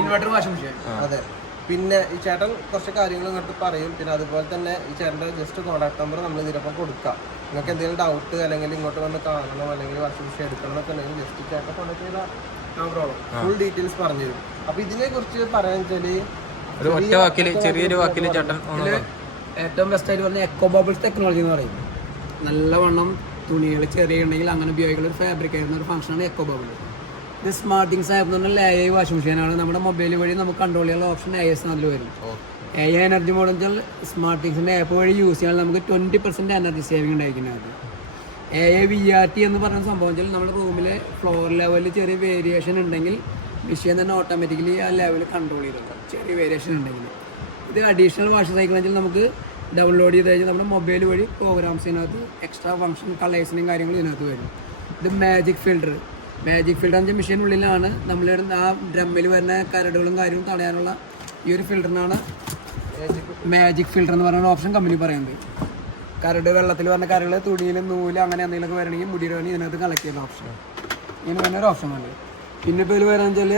Inverter washing machine. അതെ. പിന്നെ ഈ ചേട്ടൻ കുറച്ച് കാര്യങ്ങൾ ഇങ്ങോട്ട് പറയും. പിന്നെ അതുപോലെ തന്നെ ഈ ചേട്ടൻ്റെ ജസ്റ്റ് കോൺടാക്ട് നമ്പർ നമ്മൾ ഇതിനൊപ്പം കൊടുക്കാം. നിങ്ങൾക്ക് എന്തെങ്കിലും ഡൗട്ട് അല്ലെങ്കിൽ ഇങ്ങോട്ട് വന്ന് കാണണോ അല്ലെങ്കിൽ വാഷിംഗ് മെഷീൻ എടുക്കണം എന്നൊക്കെ ഉണ്ടെങ്കിൽ ജസ്റ്റ് ചേട്ടൻ കോൺടാക്ട് ചെയ്താൽ ഫുൾ ഡീറ്റെയിൽസ് പറഞ്ഞു തരും. അപ്പൊ ഇതിനെ കുറിച്ച് പറയാൻ വെച്ചാല് ചെറിയൊരു വാക്കില് ചേട്ടൻ ഏറ്റവും ബെസ്റ്റ് ആയിട്ട് പറഞ്ഞ എക്കോ ബബിൾസ് ടെക്നോളജി എന്ന് പറയും. നല്ലവണ്ണം തുണികൾ ചെറിയ ഉണ്ടെങ്കിൽ അങ്ങനെ ഉപയോഗിക്കുന്ന ഒരു ഫാബ്രിക് ആയിരുന്ന ഒരു ഫംഗ്ഷനാണ് എക്കോ ബബിൾ. ഇത് സ്മാർട്ട് തിങ്സ് ആപ്പ് എന്ന് പറഞ്ഞാൽ AI വാഷിംഗ് മെഷീനാണ്. നമ്മുടെ മൊബൈൽ വഴി നമുക്ക് കൺട്രോൾ ചെയ്യാനുള്ള ഓപ്ഷൻ AIS അതിൽ വരും. AI എനർജി മോഡ് വെച്ചാൽ സ്മാർട്ട് തിങ്സിൻ്റെ ആപ്പ് വഴി യൂസ് ചെയ്യാൻ നമുക്ക് 20% എനർജി സേവിങ് ഉണ്ടായിരിക്കുന്നത്. AI VRT എന്ന് പറയുന്ന സംഭവം വെച്ചാൽ നമ്മുടെ റൂമിലെ ഫ്ലോർ ലെവലിൽ ചെറിയ വേരിയേഷൻ ഉണ്ടെങ്കിൽ മെഷീൻ തന്നെ ഓട്ടോമാറ്റിക്കലി ആ ലെവൽ കൺട്രോൾ ചെയ്തിട്ടുണ്ടാവും ചെറിയ വേരിയേഷൻ ഉണ്ടെങ്കിൽ. ഇത് അഡീഷണൽ വാഷ് സൈക്കിൾ വെച്ചാൽ നമുക്ക് ഡൗൺലോഡ് ചെയ്ത് കഴിഞ്ഞാൽ നമ്മുടെ മൊബൈൽ വഴി പ്രോഗ്രാംസിനകത്ത് എക്സ്ട്രാ ഫംഗ്ഷൻ കളേഴ്സിനും കാര്യങ്ങളും ഇതിനകത്ത് വരും. ഇത് മാജിക് ഫിൽറ്റർ എന്ന് വെച്ചാൽ മെഷീനുള്ളിലാണ് നമ്മൾ ആ ഡ്രമ്മിൽ വരുന്ന കരടുകളും കാര്യങ്ങളും തടയാനുള്ള ഈ ഒരു ഫിൽറ്ററിനാണ് മാജിക് ഫിൽറ്റർ എന്ന് പറയുന്ന ഓപ്ഷൻ കമ്പനി പറയുന്നത്. കരട് വെള്ളത്തിൽ വരുന്ന കരകൾ തുണിയിൽ നൂല് അങ്ങനെ എന്തെങ്കിലുമൊക്കെ വരണമെങ്കിൽ മുടി വേണമെങ്കിൽ ഇതിനകത്ത് കളക്ട് ചെയ്യുന്ന ഓപ്ഷൻ ഇങ്ങനെ തന്നെ ഒരു ഓപ്ഷൻ വേണ്ടത്. പിന്നെ ഇപ്പോൾ ഇതിൽ വരാന്ന് വെച്ചാൽ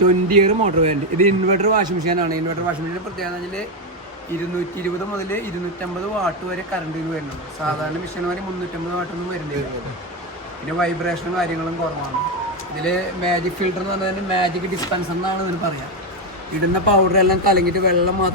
20 ഇയർ മോട്ടർ വാറണ്ടി. ഇത് ഇൻവെർട്ടർ വാഷിംഗ് മെഷീനാണ്. ഇൻവെർട്ടർ വാഷിംഗ് മെഷീൻ്റെ പ്രത്യേകത എന്ന് വെച്ചാൽ 220 മുതൽ 250 വാട്ട് വരെ കറണ്ട് ഇത് വരുന്നുണ്ട്. സാധാരണ മെഷീൻ വരെ 350 വാട്ടൊന്നും വരുന്നില്ല. പിന്നെ വൈബ്രേഷനും കാര്യങ്ങളും കുറവാണ്. ഇതിൽ മാജിക് ഫിൽറ്റർ എന്ന് പറഞ്ഞാൽ മാജിക് ഡിസ്പെൻസർ എന്നാണ് ഇതിന് പറയാം. ഇടുന്ന പൗഡർ എല്ലാം കലങ്ങിയിട്ട് വെള്ളം മാത്രം